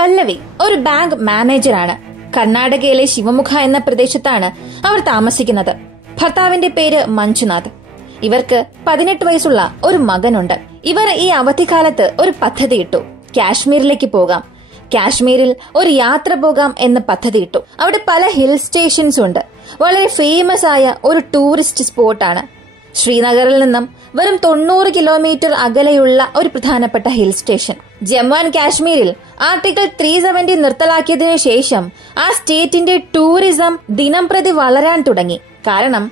പല്ലവി ഒരു ബാങ്ക് മാനേജറാണ്. കർണാടകയിലെ ശിവമുഖ എന്ന പ്രദേശത്താണ് അവർ താമസിക്കുന്നത്. ഭർത്താവിന്റെ പേര് മഞ്ജുനാഥ്. ഇവർക്ക് 18 വയസ്സുള്ള ഒരു മകനുണ്ട്. ഇവർ ഈ അവധിക്കാലത്ത് ഒരു പദ്ധതിയിട്ടു. കാശ്മീരിലേക്ക് പോകാം, കാശ്മീരിൽ ഒരു യാത്ര പോകാം എന്ന് പദ്ധതിയിട്ടു. അവിടെ പല ഹിൽ സ്റ്റേഷൻസ് ഉണ്ട്. വളരെ ഫേമസ് ആയ ഒരു ടൂറിസ്റ്റ് സ്പോട്ടാണ്. ശ്രീനഗറിൽ നിന്നും വെറും 90 കിലോമീറ്റർ അകലെയുള്ള ഒരു പ്രധാനപ്പെട്ട ഹിൽ സ്റ്റേഷൻ. ജമ്മു ആൻഡ് കാശ്മീരിൽ ആർട്ടിക്കിൾ 370 നിർത്തലാക്കിയതിനു ശേഷം ആ സ്റ്റേറ്റിന്റെ ടൂറിസം ദിനം പ്രതി വളരാൻ തുടങ്ങി. കാരണം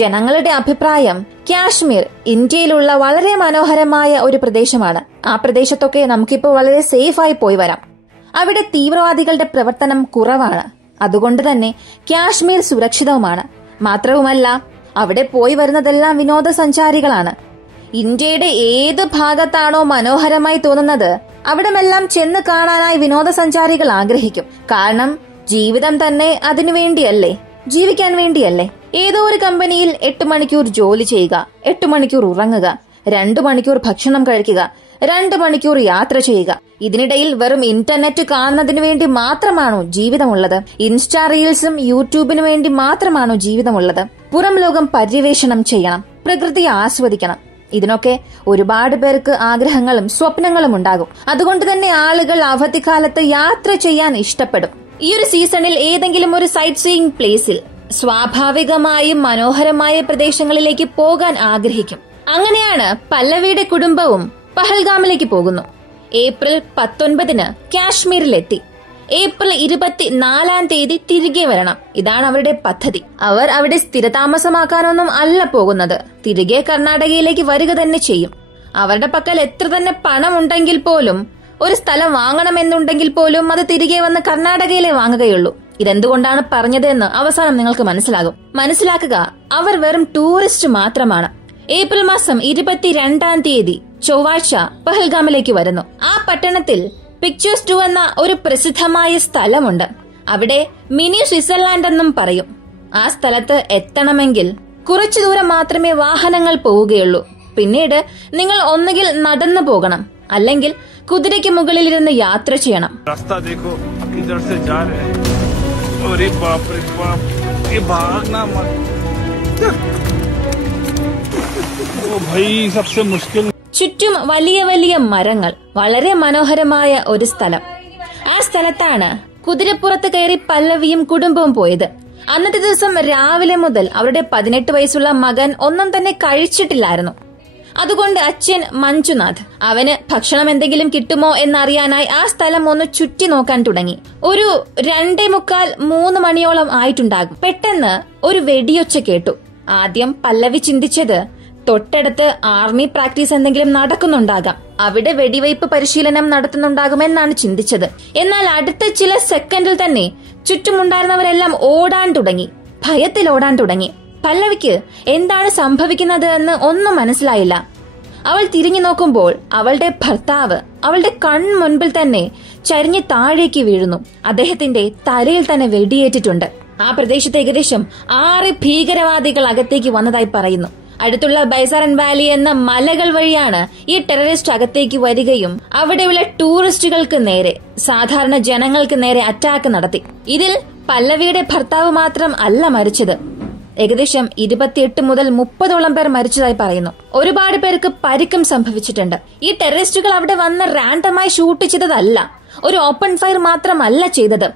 ജനങ്ങളുടെ അഭിപ്രായം കാശ്മീർ ഇന്ത്യയിലുള്ള വളരെ മനോഹരമായ ഒരു പ്രദേശമാണ്. ആ പ്രദേശത്തൊക്കെ നമുക്കിപ്പോൾ വളരെ സേഫായി പോയി വരാം. അവിടെ തീവ്രവാദികളുടെ പ്രവർത്തനം കുറവാണ്. അതുകൊണ്ട് തന്നെ കാശ്മീർ സുരക്ഷിതവുമാണ്. മാത്രവുമല്ല, അവിടെ പോയി വരുന്നതെല്ലാം വിനോദസഞ്ചാരികളാണ്. ഇന്ത്യയുടെ ഏത് ഭാഗത്താണോ മനോഹരമായി തോന്നുന്നത് അവിടമെല്ലാം ചെന്ന് കാണാനായി വിനോദസഞ്ചാരികൾ ആഗ്രഹിക്കും. കാരണം ജീവിതം തന്നെ അതിനുവേണ്ടിയല്ലേ, ജീവിക്കാൻ വേണ്ടിയല്ലേ. ഏതോ ഒരു കമ്പനിയിൽ 8 മണിക്കൂർ ജോലി ചെയ്യുക, 8 മണിക്കൂർ ഉറങ്ങുക, 2 മണിക്കൂർ ഭക്ഷണം കഴിക്കുക, 2 മണിക്കൂർ യാത്ര ചെയ്യുക. ഇതിനിടയിൽ വെറും ഇന്റർനെറ്റ് കാണുന്നതിനു വേണ്ടി മാത്രമാണോ ജീവിതമുള്ളത്? ഇൻസ്റ്റാ റീൽസും യൂട്യൂബിനു വേണ്ടി മാത്രമാണോ ജീവിതമുള്ളത്? പുറം ലോകം പര്യവേഷണം ചെയ്യണം, പ്രകൃതിയെ ആസ്വദിക്കണം. ഇതിനൊക്കെ ഒരുപാട് പേർക്ക് ആഗ്രഹങ്ങളും സ്വപ്നങ്ങളും ഉണ്ടാകും. അതുകൊണ്ട് തന്നെ ആളുകൾ അവധിക്കാലത്ത് യാത്ര ചെയ്യാൻ ഇഷ്ടപ്പെടും. ഈ ഒരു സീസണിൽ ഏതെങ്കിലും ഒരു സൈറ്റ് സീയിങ് പ്ലേസിൽ സ്വാഭാവികമായും മനോഹരമായ പ്രദേശങ്ങളിലേക്ക് പോകാൻ ആഗ്രഹിക്കും. അങ്ങനെയാണ് പല്ലവിയുടെ കുടുംബവും പഹൽഗാമിലേക്ക് പോകുന്നു. ഏപ്രിൽ 19 കാശ്മീരിലെത്തി. ഏപ്രിൽ 24 തിരികെ വരണം. ഇതാണ് അവരുടെ പദ്ധതി. അവർ അവിടെ സ്ഥിരതാമസമാക്കാനൊന്നും അല്ല പോകുന്നത്. തിരികെ കർണാടകയിലേക്ക് വരിക തന്നെ ചെയ്യും. അവരുടെ പക്കൽ എത്ര തന്നെ പണമുണ്ടെങ്കിൽ പോലും, ഒരു സ്ഥലം വാങ്ങണമെന്നുണ്ടെങ്കിൽ പോലും അത് തിരികെ വന്ന് കർണാടകയിലെ വാങ്ങുകയുള്ളൂ. ഇതെന്തുകൊണ്ടാണ് പറഞ്ഞതെന്ന് അവസാനം നിങ്ങൾക്ക് മനസ്സിലാക്കുക. അവർ വെറും ടൂറിസ്റ്റ് മാത്രമാണ്. ഏപ്രിൽ മാസം 22 ചൊവ്വാഴ്ച പഹൽഗാമിലേക്ക് വരുന്നു. ആ പട്ടണത്തിൽ പിക്ചേഴ്സ് 2 എന്ന ഒരു പ്രസിദ്ധമായ സ്ഥലമുണ്ട്. അവിടെ മിനി സ്വിറ്റ്സർലാൻഡ് എന്നും പറയും. ആ സ്ഥലത്ത് എത്തണമെങ്കിൽ കുറച്ചു ദൂരം മാത്രമേ വാഹനങ്ങൾ പോവുകയുള്ളൂ. പിന്നീട് നിങ്ങൾ ഒന്നുകിൽ നടന്നു പോകണം, അല്ലെങ്കിൽ കുതിരയ്ക്ക് മുകളിലിരുന്ന് യാത്ര ചെയ്യണം. ചുറ്റും വലിയ വലിയ മരങ്ങൾ, വളരെ മനോഹരമായ ഒരു സ്ഥലം. ആ സ്ഥലത്താണ് കുതിരപ്പുറത്ത് കയറി പല്ലവിയും കുടുംബവും പോയത്. അന്നത്തെ ദിവസം രാവിലെ മുതൽ അവരുടെ 18 വയസ്സുള്ള മകൻ ഒന്നും തന്നെ കഴിച്ചിട്ടില്ലായിരുന്നു. അതുകൊണ്ട് അച്ഛൻ മഞ്ജുനാഥ് അവന് ഭക്ഷണം എന്തെങ്കിലും കിട്ടുമോ എന്നറിയാനായി ആ സ്ഥലം ഒന്ന് ചുറ്റി നോക്കാൻ തുടങ്ങി. ഒരു 2:45-3 മണിയോളം ആയിട്ടുണ്ടാകും. പെട്ടെന്ന് ഒരു വെടിയൊച്ച കേട്ടു. ആദ്യം പല്ലവി ചിന്തിച്ചത് തൊട്ടടുത്ത് ആർമി പ്രാക്ടീസ് എന്തെങ്കിലും നടക്കുന്നുണ്ടാകാം, അവിടെ വെടിവയ്പ് പരിശീലനം നടത്തുന്നുണ്ടാകുമെന്നാണ് ചിന്തിച്ചത്. എന്നാൽ അടുത്ത ചില സെക്കൻഡിൽ തന്നെ ചുറ്റുമുണ്ടായിരുന്നവരെല്ലാം ഓടാൻ തുടങ്ങി, ഭയത്തിൽ ഓടാൻ തുടങ്ങി. പല്ലവിക്ക് എന്താണ് സംഭവിക്കുന്നത് എന്ന് ഒന്നും മനസ്സിലായില്ല. അവൾ തിരിഞ്ഞു നോക്കുമ്പോൾ അവളുടെ ഭർത്താവ് അവളുടെ കൺമുൻപിൽ തന്നെ ചരിഞ്ഞ് താഴേക്ക് വീഴുന്നു. അദ്ദേഹത്തിന്റെ തലയിൽ തന്നെ വെടിയേറ്റിട്ടുണ്ട്. ആ പ്രദേശത്ത് ഏകദേശം 6 ഭീകരവാദികൾ അകത്തേക്ക് വന്നതായി പറയുന്നു. അടുത്തുള്ള ബൈസാരൻ വാലി എന്ന മലകൾ വഴിയാണ് ഈ ടെററിസ്റ്റ് അകത്തേക്ക് വരികയും അവിടെയുള്ള ടൂറിസ്റ്റുകൾക്ക് നേരെ, സാധാരണ ജനങ്ങൾക്ക് നേരെ അറ്റാക്ക് നടത്തി. ഇതിൽ പല്ലവിയുടെ ഭർത്താവ് മാത്രം അല്ല മരിച്ചത്. ഏകദേശം 28 മുതൽ 30ഓളം പേർ മരിച്ചതായി പറയുന്നു. ഒരുപാട് പേർക്ക് പരിക്കും സംഭവിച്ചിട്ടുണ്ട്. ഈ ടെററിസ്റ്റുകൾ അവിടെ വന്ന് റാൻഡമായി ഷൂട്ട് ചെയ്തതല്ല, ഒരു ഓപ്പൺ ഫയർ മാത്രമല്ല ചെയ്തത്.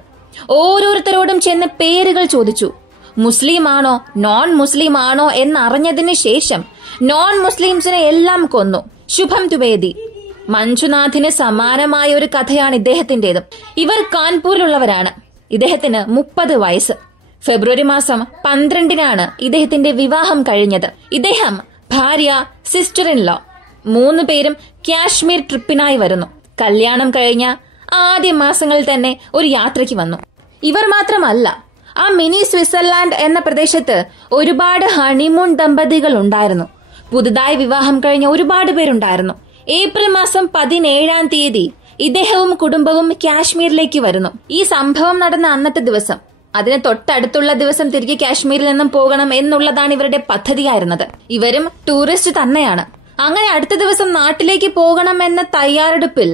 ഓരോരുത്തരോടും ചെന്ന് പേരുകൾ ചോദിച്ചു. മുസ്ലിം ആണോ നോൺ മുസ്ലിം ആണോ എന്നറിഞ്ഞതിന് ശേഷം നോൺ മുസ്ലിംസിനെ എല്ലാം കൊന്നു. ശുഭം ദ്വിവേദി, മഞ്ജുനാഥിന് സമാനമായ ഒരു കഥയാണ് ഇദ്ദേഹത്തിന്റേതും. ഇവർ കാൺപൂരിലുള്ളവരാണ്. ഇദ്ദേഹത്തിന് 30 വയസ്സ്. ഫെബ്രുവരി മാസം 12 ഇദ്ദേഹത്തിന്റെ വിവാഹം കഴിഞ്ഞത്. ഇദ്ദേഹം, ഭാര്യ, സിസ്റ്റർ ഇൻ ലോ 3 പേരും കാശ്മീർ ട്രിപ്പിനായി വരുന്നു. കല്യാണം കഴിഞ്ഞ ആദ്യ മാസങ്ങളിൽ തന്നെ ഒരു യാത്രയ്ക്ക് വന്നു. ഇവർ മാത്രമല്ല, ആ മിനി സ്വിറ്റ്സർലാൻഡ് എന്ന പ്രദേശത്ത് ഒരുപാട് ഹണിമൂൺ ദമ്പതികൾ ഉണ്ടായിരുന്നു. പുതുതായി വിവാഹം കഴിഞ്ഞ ഒരുപാട് പേരുണ്ടായിരുന്നു. ഏപ്രിൽ മാസം 17 ഇദ്ദേഹവും കുടുംബവും കാശ്മീരിലേക്ക് വരുന്നു. ഈ സംഭവം നടന്ന അന്നത്തെ ദിവസം, അതിന് തൊട്ടടുത്തുള്ള ദിവസം തിരികെ കാശ്മീരിൽ നിന്നും പോകണം എന്നുള്ളതാണ് ഇവരുടെ പദ്ധതിയായിരുന്നത്. ഇവരും ടൂറിസ്റ്റ് തന്നെയാണ്. അങ്ങനെ അടുത്ത ദിവസം നാട്ടിലേക്ക് പോകണം എന്ന തയ്യാറെടുപ്പിൽ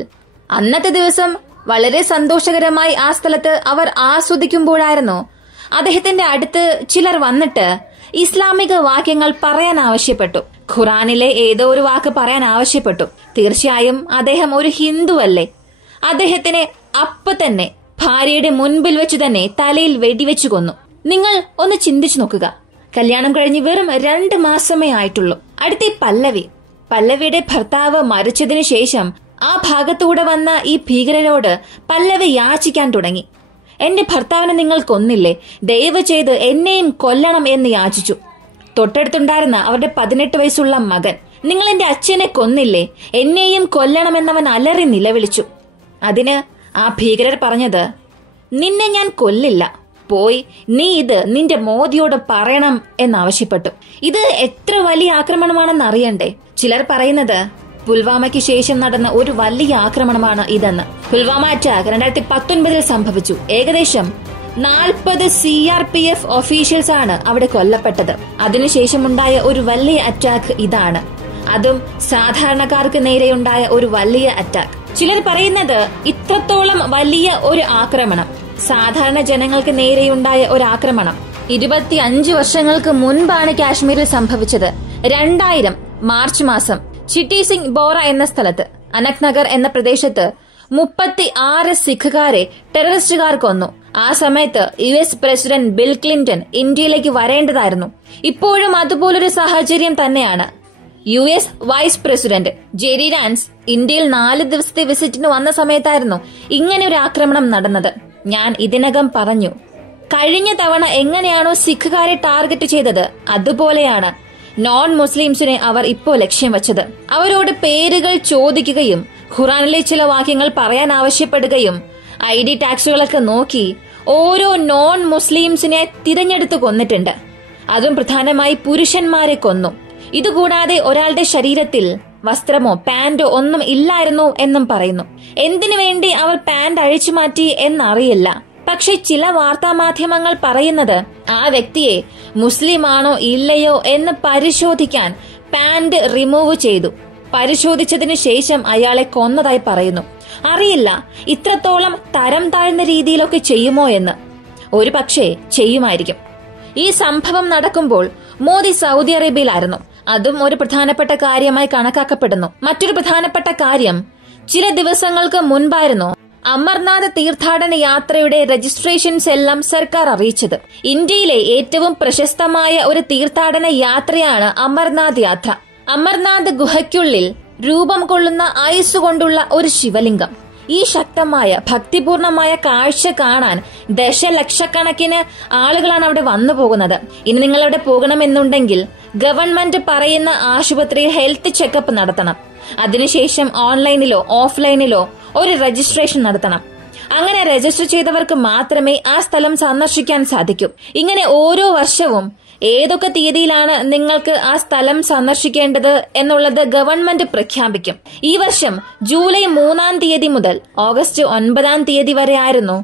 അന്നത്തെ ദിവസം വളരെ സന്തോഷകരമായി ആ സ്ഥലത്ത് അവർ ആസ്വദിക്കുമ്പോഴായിരുന്നു അദ്ദേഹത്തിന്റെ അടുത്ത് ചിലർ വന്നിട്ട് ഇസ്ലാമിക വാക്യങ്ങൾ പറയാൻ ആവശ്യപ്പെട്ടു. ഖുറാനിലെ ഏതോ ഒരു വാക്ക് പറയാൻ ആവശ്യപ്പെട്ടു. തീർച്ചയായും അദ്ദേഹം ഒരു ഹിന്ദുവല്ലേ. അദ്ദേഹത്തിനെ അപ്പ തന്നെ ഭാര്യയുടെ മുൻപിൽ വെച്ച് തന്നെ തലയിൽ വെടിവെച്ചു കൊന്നു. നിങ്ങൾ ഒന്ന് ചിന്തിച്ചു നോക്കുക. കല്യാണം കഴിഞ്ഞ് വെറും 2 മാസമേ ആയിട്ടുള്ളൂ. അടുത്ത പല്ലവിയുടെ ഭർത്താവ് മരിച്ചതിനു ശേഷം ആ ഭാഗത്തൂടെ വന്ന ഈ ഭീകരരോട് പല്ലവി യാചിക്കാൻ തുടങ്ങി. എന്റെ ഭർത്താവിനെ നിങ്ങൾ കൊന്നില്ലേ, ദയവ് ചെയ്ത് എന്നെയും കൊല്ലണം എന്ന് യാചിച്ചു. തൊട്ടടുത്തുണ്ടായിരുന്ന അവരുടെ 18 വയസ്സുള്ള മകൻ, നിങ്ങൾ എന്റെ അച്ഛനെ കൊന്നില്ലേ, എന്നെയും കൊല്ലണമെന്നവൻ അലറി നിലവിളിച്ചു. അതിന് ആ ഭീകരർ പറഞ്ഞത്, നിന്നെ ഞാൻ കൊല്ലില്ല, പോയി നീ ഇത് നിന്റെ മോദിയോട് പറയണം എന്നാവശ്യപ്പെട്ടു. ഇത് എത്ര വലിയ ആക്രമണമാണെന്ന് അറിയണ്ടേ? ചിലർ പറയുന്നത് പുൽവാമയ്ക്ക് ശേഷം നടന്ന ഒരു വലിയ ആക്രമണമാണ് ഇതെന്ന്. പുൽവാമ അറ്റാക്ക് 2019 സംഭവിച്ചു. ഏകദേശം 40 CRPF ഒഫീഷ്യൽസ് ആണ് അവിടെ കൊല്ലപ്പെട്ടത്. അതിനുശേഷമുണ്ടായ ഒരു വലിയ അറ്റാക്ക് ഇതാണ്. അതും സാധാരണക്കാർക്ക് നേരെയുണ്ടായ ഒരു വലിയ അറ്റാക്ക്. ചിലർ പറയുന്നത് ഇത്രത്തോളം വലിയ ഒരു ആക്രമണം, സാധാരണ ജനങ്ങൾക്ക് നേരെയുണ്ടായ ഒരു ആക്രമണം 25 വർഷങ്ങൾക്ക് മുൻപാണ് കാശ്മീരിൽ സംഭവിച്ചത്. 2000 മാർച്ച് മാസം ചിറ്റി സിംഗ് ബോറ എന്ന സ്ഥലത്ത് അനക്നഗർ എന്ന പ്രദേശത്ത് 36 സിഖുകാരെ ടെററിസ്റ്റുകാർ കൊന്നു. ആ സമയത്ത് US പ്രസിഡന്റ് ബിൽ ക്ലിന്റൺ ഇന്ത്യയിലേക്ക് വരേണ്ടതായിരുന്നു. ഇപ്പോഴും അതുപോലൊരു സാഹചര്യം തന്നെയാണ്. US വൈസ് പ്രസിഡന്റ് ജെറി റാൻസ് ഇന്ത്യയിൽ 4 ദിവസത്തെ വിസിറ്റിന് വന്ന സമയത്തായിരുന്നു ഇങ്ങനെ ഒരു ആക്രമണം നടന്നത്. ഞാൻ ഇതിനകം പറഞ്ഞു, കഴിഞ്ഞ തവണ എങ്ങനെയാണോ സിഖുകാരെ ടാർഗറ്റ് ചെയ്തത്, അതുപോലെയാണ് നോൺ മുസ്ലിംസിനെ അവർ ഇപ്പോ ലക്ഷ്യം വെച്ചത്. അവരോട് പേരുകൾ ചോദിക്കുകയും ഖുറാനിലെ ചില വാക്യങ്ങൾ പറയാൻ ആവശ്യപ്പെടുകയും ID ടാക്സുകളൊക്കെ നോക്കി ഓരോ നോൺ മുസ്ലിംസിനെ തിരഞ്ഞെടുത്ത് കൊന്നിട്ടുണ്ട്. അതും പ്രധാനമായി പുരുഷന്മാരെ കൊന്നു. ഇതുകൂടാതെ ഒരാളുടെ ശരീരത്തിൽ വസ്ത്രമോ പാന്റോ ഒന്നും ഇല്ലായിരുന്നു എന്നും പറയുന്നു. എന്തിനു വേണ്ടി അവർ പാന്റ് അഴിച്ചു മാറ്റി എന്നറിയില്ല. പക്ഷെ ചില വാർത്താമാധ്യമങ്ങൾ പറയുന്നത് ആ വ്യക്തിയെ മുസ്ലിമാണോ ഇല്ലയോ എന്ന് പരിശോധിക്കാൻ പാന്റ് റിമൂവ് ചെയ്തു. പരിശോധിച്ചതിനു ശേഷം അയാളെ കൊന്നതായി പറയുന്നു. അറിയില്ല ഇത്രത്തോളം തരം താഴ്ന്ന രീതിയിലൊക്കെ ചെയ്യുമോ എന്ന്. ഒരു പക്ഷേ ചെയ്യുമായിരിക്കും. ഈ സംഭവം നടക്കുമ്പോൾ മോദി സൗദി അറേബ്യയിലായിരുന്നു. അതും ഒരു പ്രധാനപ്പെട്ട കാര്യമായി കണക്കാക്കപ്പെടുന്നു. മറ്റൊരു പ്രധാനപ്പെട്ട കാര്യം, ചില ദിവസങ്ങൾക്ക് മുൻപായിരുന്നു അമർനാഥ് തീർത്ഥാടന യാത്രയുടെ രജിസ്ട്രേഷൻസ് എല്ലാം സർക്കാർ അറിയിച്ചത്. ഇന്ത്യയിലെ ഏറ്റവും പ്രശസ്തമായ ഒരു തീർത്ഥാടന യാത്രയാണ് അമർനാഥ് യാത്ര. അമർനാഥ് ഗുഹയ്ക്കുള്ളിൽ രൂപം കൊള്ളുന്ന ഐസ് കൊണ്ടുള്ള ഒരു ശിവലിംഗം. ഈ ശക്തമായ ഭക്തിപൂർണമായ കാഴ്ച കാണാൻ ദശലക്ഷക്കണക്കിന് ആളുകളാണ് അവിടെ വന്നു പോകുന്നത്. ഇനി നിങ്ങൾ അവിടെ പോകണമെന്നുണ്ടെങ്കിൽ ഗവൺമെന്റ് പറയുന്ന ആശുപത്രിയിൽ ഹെൽത്ത് ചെക്കപ്പ് നടത്തണം. അതിനുശേഷം ഓൺലൈനിലോ ഓഫ്ലൈനിലോ ഒരു രജിസ്ട്രേഷൻ നടത്തണം. അങ്ങനെ രജിസ്റ്റർ ചെയ്തവർക്ക് മാത്രമേ ആ സ്ഥലം സന്ദർശിക്കാൻ സാധിക്കൂ. ഇങ്ങനെ ഓരോ വർഷവും ഏതൊക്കെ തീയതിയിലാണ് നിങ്ങൾക്ക് ആ സ്ഥലം സന്ദർശിക്കേണ്ടത് എന്നുള്ളത് ഗവൺമെന്റ് പ്രഖ്യാപിക്കും. ഈ വർഷം ജൂലൈ 3-ാം തീയതി മുതൽ ഓഗസ്റ്റ് 9-ാം തീയതി വരെ ആയിരുന്നു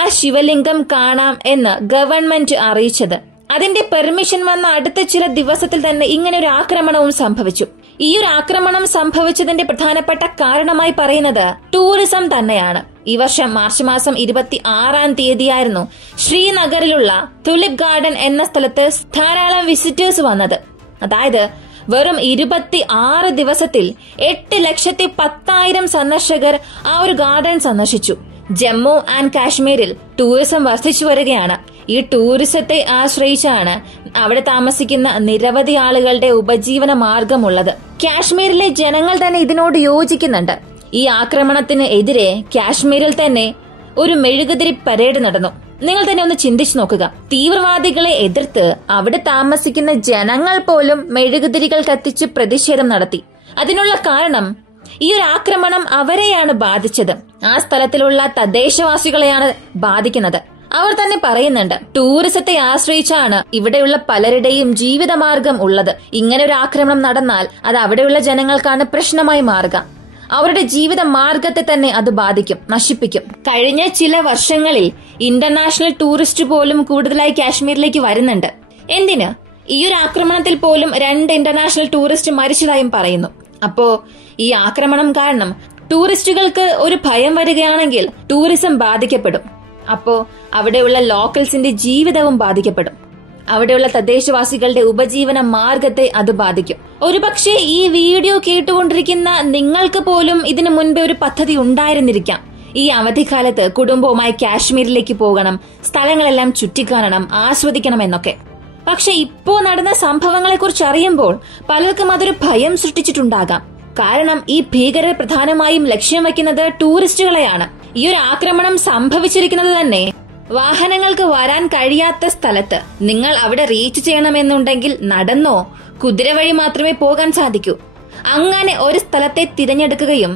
ആ ശിവലിംഗം കാണാം എന്ന് ഗവൺമെന്റ് അറിയിച്ചത്. അതിന്റെ പെർമിഷൻ വന്ന അടുത്ത ചില ദിവസത്തിൽ തന്നെ ഇങ്ങനെ ഒരു ആക്രമണവും സംഭവിച്ചു. ഈ ഒരു ആക്രമണം സംഭവിച്ചതിന്റെ പ്രധാനപ്പെട്ട കാരണമായി പറയുന്നത് ടൂറിസം തന്നെയാണ്. ഈ വർഷം മാർച്ച് മാസം 26-ാം തീയതിയായിരുന്നു ശ്രീനഗറിലുള്ള തുലിപ് ഗാർഡൻ എന്ന സ്ഥലത്ത് ധാരാളം വിസിറ്റേഴ്സ് വന്നത്. അതായത് വെറും 26 ദിവസത്തിൽ 8,10,000 സന്ദർശകർ ആ ഒരു ഗാർഡൻ സന്ദർശിച്ചു. ജമ്മു ആൻഡ് കാശ്മീരിൽ ടൂറിസം വർദ്ധിച്ചു വരികയാണ്. ഈ ടൂറിസത്തെ ആശ്രയിച്ചാണ് അവിടെ താമസിക്കുന്ന നിരവധി ആളുകളുടെ ഉപജീവന മാർഗമുള്ളത്. കാശ്മീരിലെ ജനങ്ങൾ തന്നെ ഇതിനോട് യോജിക്കുന്നുണ്ട്. ഈ ആക്രമണത്തിന് എതിരെ കാശ്മീരിൽ തന്നെ ഒരു മെഴുകുതിരി പരേഡ് നടന്നു. നിങ്ങൾ തന്നെ ഒന്ന് ചിന്തിച്ചു നോക്കുക. തീവ്രവാദികളെ എതിർത്ത് അവിടെ താമസിക്കുന്ന ജനങ്ങൾ പോലും മെഴുകുതിരികൾ കത്തിച്ച് പ്രതിഷേധം നടത്തി. അതിനുള്ള കാരണം ഈ ഒരു ആക്രമണം അവരെയാണ് ബാധിച്ചത്. ആ സ്ഥലത്തിലുള്ള തദ്ദേശവാസികളെയാണ് ബാധിക്കുന്നത്. അവർ തന്നെ പറയുന്നുണ്ട്, ടൂറിസത്തെ ആശ്രയിച്ചാണ് ഇവിടെയുള്ള പലരുടെയും ജീവിതമാർഗം ഉള്ളത്. ഇങ്ങനെ ഒരു ആക്രമണം നടന്നാൽ അത് അവിടെയുള്ള ജനങ്ങൾക്കാണ് പ്രശ്നമായി മാറുക. അവരുടെ ജീവിത മാർഗത്തെ തന്നെ അത് ബാധിക്കും, നശിപ്പിക്കും. കഴിഞ്ഞ ചില വർഷങ്ങളിൽ ഇന്റർനാഷണൽ ടൂറിസ്റ്റ് പോലും കൂടുതലായി കാശ്മീരിലേക്ക് വരുന്നുണ്ട്. എന്തിന്? ഈ ഒരു ആക്രമണത്തിൽ പോലും 2 ഇന്റർനാഷണൽ ടൂറിസ്റ്റ് മരിച്ചതായും പറയുന്നു. അപ്പോ ഈ ആക്രമണം കാരണം ടൂറിസ്റ്റുകൾക്ക് ഒരു ഭയം വരികയാണെങ്കിൽ ടൂറിസം ബാധിക്കപ്പെടും. അപ്പോ അവിടെയുള്ള ലോക്കൽസിന്റെ ജീവിതവും ബാധിക്കപ്പെടും. അവിടെയുള്ള തദ്ദേശവാസികളുടെ ഉപജീവന മാർഗത്തെ അത് ബാധിക്കും. ഒരുപക്ഷെ ഈ വീഡിയോ കേട്ടുകൊണ്ടിരിക്കുന്ന നിങ്ങൾക്ക് പോലും ഇതിനു മുൻപേ ഒരു പദ്ധതി ഉണ്ടായിരുന്നിരിക്കാം. ഈ അവധിക്കാലത്ത് കുടുംബവുമായി കാശ്മീരിലേക്ക് പോകണം, സ്ഥലങ്ങളെല്ലാം ചുറ്റിക്കാണണം, ആസ്വദിക്കണം എന്നൊക്കെ. പക്ഷെ ഇപ്പോ നടന്ന സംഭവങ്ങളെക്കുറിച്ച് അറിയുമ്പോൾ പലർക്കും അതൊരു ഭയം സൃഷ്ടിച്ചിട്ടുണ്ടാകാം. കാരണം ഈ ഭീകരർ പ്രധാനമായും ലക്ഷ്യം വയ്ക്കുന്നത് ടൂറിസ്റ്റുകളെയാണ്. ഈ ഒരു ആക്രമണം സംഭവിച്ചിരിക്കുന്നത് തന്നെ വാഹനങ്ങൾക്ക് വരാൻ കഴിയാത്ത സ്ഥലത്ത്. നിങ്ങൾ അവിടെ റീച്ച് ചെയ്യണമെന്നുണ്ടെങ്കിൽ നടന്നോ കുതിര വഴി മാത്രമേ പോകാൻ സാധിക്കൂ. അങ്ങനെ ഒരു സ്ഥലത്തെ തിരഞ്ഞെടുക്കുകയും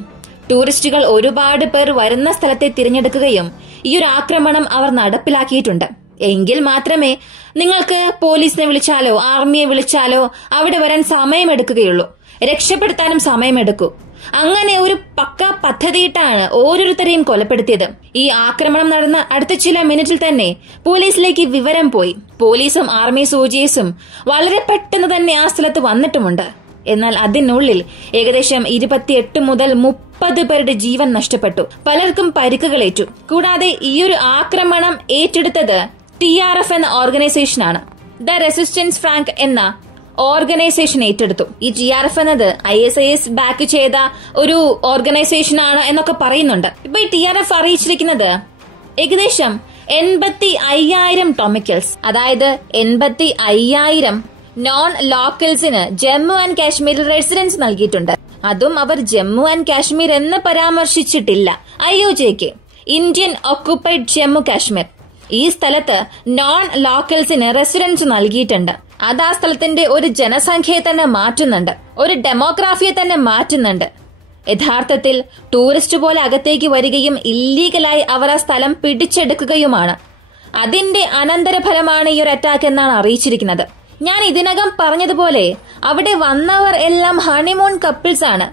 ടൂറിസ്റ്റുകൾ ഒരുപാട് പേർ വരുന്ന സ്ഥലത്തെ തിരഞ്ഞെടുക്കുകയും ഈ ഒരു ആക്രമണം അവർ നടപ്പിലാക്കിയിട്ടുണ്ട്. എങ്കിൽ മാത്രമേ നിങ്ങൾക്ക് പോലീസിനെ വിളിച്ചാലോ ആർമിയെ വിളിച്ചാലോ അവിടെ വരാൻ സമയമെടുക്കുകയുള്ളൂ, രക്ഷപ്പെടുത്താനും സമയമെടുക്കൂ. അങ്ങനെ ഒരു പക്ക പദ്ധതിയിട്ടാണ് ഓരോരുത്തരെയും കൊലപ്പെടുത്തിയത്. ഈ ആക്രമണം നടന്ന അടുത്ത ചില മിനിറ്റിൽ തന്നെ പോലീസിലേക്ക് വിവരം പോയി. പോലീസും ആർമി സോൾജേഴ്സും വളരെ പെട്ടെന്ന് തന്നെ ആ സ്ഥലത്ത് വന്നിട്ടുമുണ്ട്. എന്നാൽ അതിനുള്ളിൽ ഏകദേശം 28 മുതൽ 30 പേരുടെ ജീവൻ നഷ്ടപ്പെട്ടു. പലർക്കും പരിക്കുകളേറ്റു. കൂടാതെ ഈ ഒരു ആക്രമണം ഏറ്റെടുത്തത് TRF എന്ന ഓർഗനൈസേഷനാണ്. ദ റെസിസ്റ്റൻസ് ഫ്രണ്ട് എന്ന ഓർഗനൈസേഷൻ ഏറ്റെടുത്തു. ഈ TRF എന്നത് ISIS ബാക്ക് ചെയ്ത ഒരു ഓർഗനൈസേഷൻ ആണ് എന്നൊക്കെ പറയുന്നുണ്ട്. ഇപ്പൊ ഈ TRF അറിയിച്ചിരിക്കുന്നത് ഏകദേശം 85,000 ടോമിക്കൽസ്, അതായത് 85,000 നോൺ ലോക്കൽസിന് ജമ്മു ആൻഡ് കാശ്മീരിൽ റെസിഡൻസ് നൽകിയിട്ടുണ്ട്. അതും അവർ ജമ്മു ആൻഡ് കാശ്മീർ എന്ന് പരാമർശിച്ചിട്ടില്ല. IOJK, Indian occupied Jammu Kashmir. ഈ സ്ഥലത്ത് നോൺ ലോക്കൽസിന് റെസിഡൻസ് നൽകിയിട്ടുണ്ട്. അത് ആ സ്ഥലത്തിന്റെ ഒരു ജനസംഖ്യയെ തന്നെ മാറ്റുന്നുണ്ട്, ഒരു ഡെമോഗ്രാഫിയെ തന്നെ മാറ്റുന്നുണ്ട്. യഥാർത്ഥത്തിൽ ടൂറിസ്റ്റ് പോലെ അകത്തേക്ക് വരികയും ഇല്ലീഗലായി അവർ ആ സ്ഥലം പിടിച്ചെടുക്കുകയുമാണ്. അതിന്റെ അനന്തരഫലമാണ് ഈ ഒരു അറ്റാക്ക് എന്നാണ് അറിയിച്ചിരിക്കുന്നത്. ഞാൻ ഇതിനകം പറഞ്ഞതുപോലെ അവിടെ വന്നവർ എല്ലാം ഹണിമൂൺ കപ്പിൾസ് ആണ്.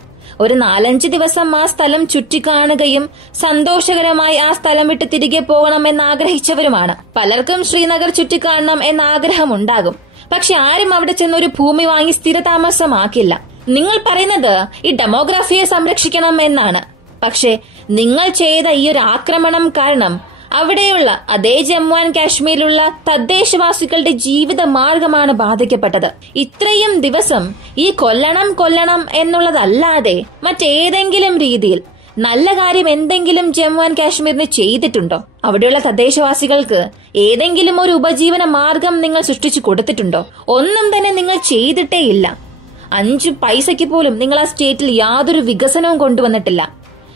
ഒരു 4-5 ദിവസം ആ സ്ഥലം ചുറ്റിക്കാണുകയും സന്തോഷകരമായി ആ സ്ഥലം വിട്ട് തിരികെ പോകണമെന്ന് ആഗ്രഹിച്ചവരുമാണ്. പലർക്കും ശ്രീനഗർ ചുറ്റിക്കാണണം എന്ന ആഗ്രഹമുണ്ടാകും. പക്ഷെ ആരും അവിടെ ചെന്നൊരു ഭൂമി വാങ്ങി സ്ഥിരതാമസമാക്കില്ല. നിങ്ങൾ പറയുന്നത് ഈ ഡെമോഗ്രാഫിയെ സംരക്ഷിക്കണം എന്നാണ്. പക്ഷെ നിങ്ങൾ ചെയ്ത ഈ ഒരു ആക്രമണം കാരണം അവിടെയുള്ള അതേ ജമ്മു ആൻഡ് കാശ്മീരിലുള്ള തദ്ദേശവാസികളുടെ ജീവിത മാർഗമാണ് ബാധിക്കപ്പെട്ടത്. ഇത്രയും ദിവസം ഈ കൊല്ലണം എന്നുള്ളതല്ലാതെ മറ്റേതെങ്കിലും രീതിയിൽ നല്ല കാര്യം എന്തെങ്കിലും ജമ്മു ആൻഡ് കാശ്മീരിന് ചെയ്തിട്ടുണ്ടോ? അവിടെയുള്ള തദ്ദേശവാസികൾക്ക് ഏതെങ്കിലും ഒരു ഉപജീവന മാർഗം നിങ്ങൾ സൃഷ്ടിച്ചു കൊടുത്തിട്ടുണ്ടോ? ഒന്നും തന്നെ നിങ്ങൾ ചെയ്തിട്ടേ ഇല്ല. 5 പൈസയ്ക്ക് പോലും നിങ്ങൾ ആ സ്റ്റേറ്റിൽ യാതൊരു വികസനവും കൊണ്ടുവന്നിട്ടില്ല.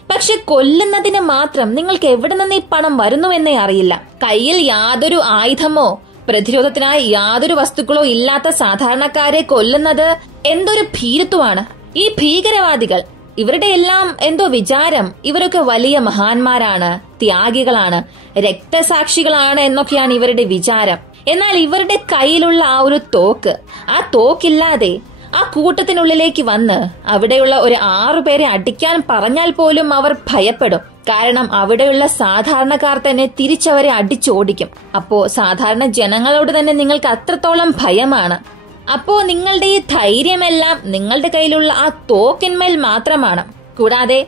പക്ഷെ കൊല്ലുന്നതിന് മാത്രം നിങ്ങൾക്ക് എവിടെ നിന്ന് ഈ പണം വരുന്നുവെന്നേ അറിയില്ല. കയ്യിൽ യാതൊരു ആയുധമോ പ്രതിരോധത്തിനായി യാതൊരു വസ്തുക്കളോ ഇല്ലാത്ത സാധാരണക്കാരെ കൊല്ലുന്നത് എന്തൊരു ഭീരുത്വമാണ്. ഈ ഭീകരവാദികൾ, ഇവരുടെ എല്ലാം എന്തോ വിചാരം ഇവരൊക്കെ വലിയ മഹാന്മാരാണ്, ത്യാഗികളാണ്, രക്തസാക്ഷികളാണ് എന്നൊക്കെയാണ് ഇവരുടെ വിചാരം. എന്നാൽ ഇവരുടെ കയ്യിലുള്ള ആ ഒരു തോക്ക്, ആ തോക്കില്ലാതെ ആ കൂട്ടത്തിനുള്ളിലേക്ക് വന്ന് അവിടെയുള്ള ഒരു 6 പേരെ അടിക്കാൻ പറഞ്ഞാൽ പോലും അവർ ഭയപ്പെടും. കാരണം അവിടെയുള്ള സാധാരണക്കാർ തന്നെ തിരിച്ചവരെ അടിച്ചോടിക്കും. അപ്പോ സാധാരണ ജനങ്ങളോട് തന്നെ നിങ്ങൾക്ക് അത്രത്തോളം ഭയമാണ്. അപ്പോ നിങ്ങളുടെ ഈ ധൈര്യമെല്ലാം നിങ്ങളുടെ കയ്യിലുള്ള ആ തോക്കിന്മേൽ മാത്രമാണ്. കൂടാതെ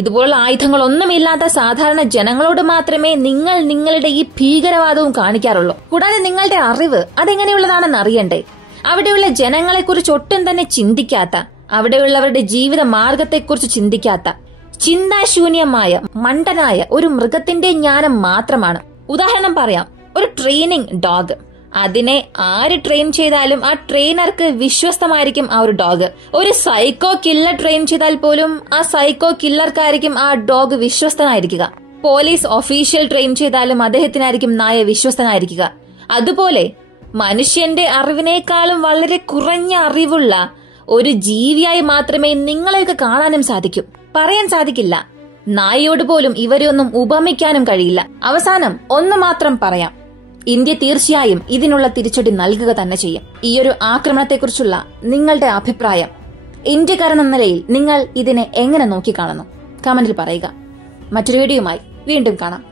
ഇതുപോലുള്ള ആയുധങ്ങളൊന്നുമില്ലാത്ത സാധാരണ ജനങ്ങളോട് മാത്രമേ നിങ്ങൾ നിങ്ങളുടെ ഈ ഭീകരവാദവും കാണിക്കാറുള്ളൂ. കൂടാതെ നിങ്ങളുടെ അറിവ് അതെങ്ങനെയുള്ളതാണെന്ന് അറിയണ്ടേ? അവിടെയുള്ള ജനങ്ങളെക്കുറിച്ച് ഒട്ടും തന്നെ ചിന്തിക്കാത്ത, അവിടെയുള്ളവരുടെ ജീവിത മാർഗത്തെക്കുറിച്ച് ചിന്തിക്കാത്ത, ചിന്താശൂന്യമായ മണ്ടനായ ഒരു മൃഗത്തിന്റെ ജ്ഞാനം മാത്രമാണ്. ഉദാഹരണം പറയാം, ഒരു ട്രെയിനിങ് ഡോഗ്. അതിനെ ആര് ട്രെയിൻ ചെയ്താലും ആ ട്രെയിനർക്ക് വിശ്വസ്തമായിരിക്കും ആ ഒരു ഡോഗ്. ഒരു സൈക്കോ കില്ലർ ട്രെയിൻ ചെയ്താൽ പോലും ആ സൈക്കോ കില്ലർക്കായിരിക്കും ആ ഡോഗ് വിശ്വസ്തനായിരിക്കുക. പോലീസ് ഒഫീഷ്യൽ ട്രെയിൻ ചെയ്താലും അദ്ദേഹത്തിനായിരിക്കും നായ വിശ്വസ്തനായിരിക്കുക. അതുപോലെ മനുഷ്യന്റെ അറിവിനേക്കാളും വളരെ കുറഞ്ഞ അറിവുള്ള ഒരു ജീവിയായി മാത്രമേ നിങ്ങളെയൊക്കെ കാണാനും സാധിക്കൂ. പറയാൻ സാധിക്കില്ല. നായയോട് പോലും ഇവരെയൊന്നും ഉപമിക്കാനും കഴിയില്ല. അവസാനം ഒന്ന് മാത്രം പറയാം, ഇന്ത്യ തീർച്ചയായും ഇതിനുള്ള തിരിച്ചടി നൽകുക തന്നെ ചെയ്യും. ഈ ഒരു ആക്രമണത്തെക്കുറിച്ചുള്ള നിങ്ങളുടെ അഭിപ്രായം, ഇന്ത്യക്കാരെന്ന നിലയിൽ നിങ്ങൾ ഇതിനെ എങ്ങനെ നോക്കിക്കാണുന്നു? കമന്റിൽ പറയുക. മറ്റൊരു വീഡിയോയുമായി വീണ്ടും കാണാം.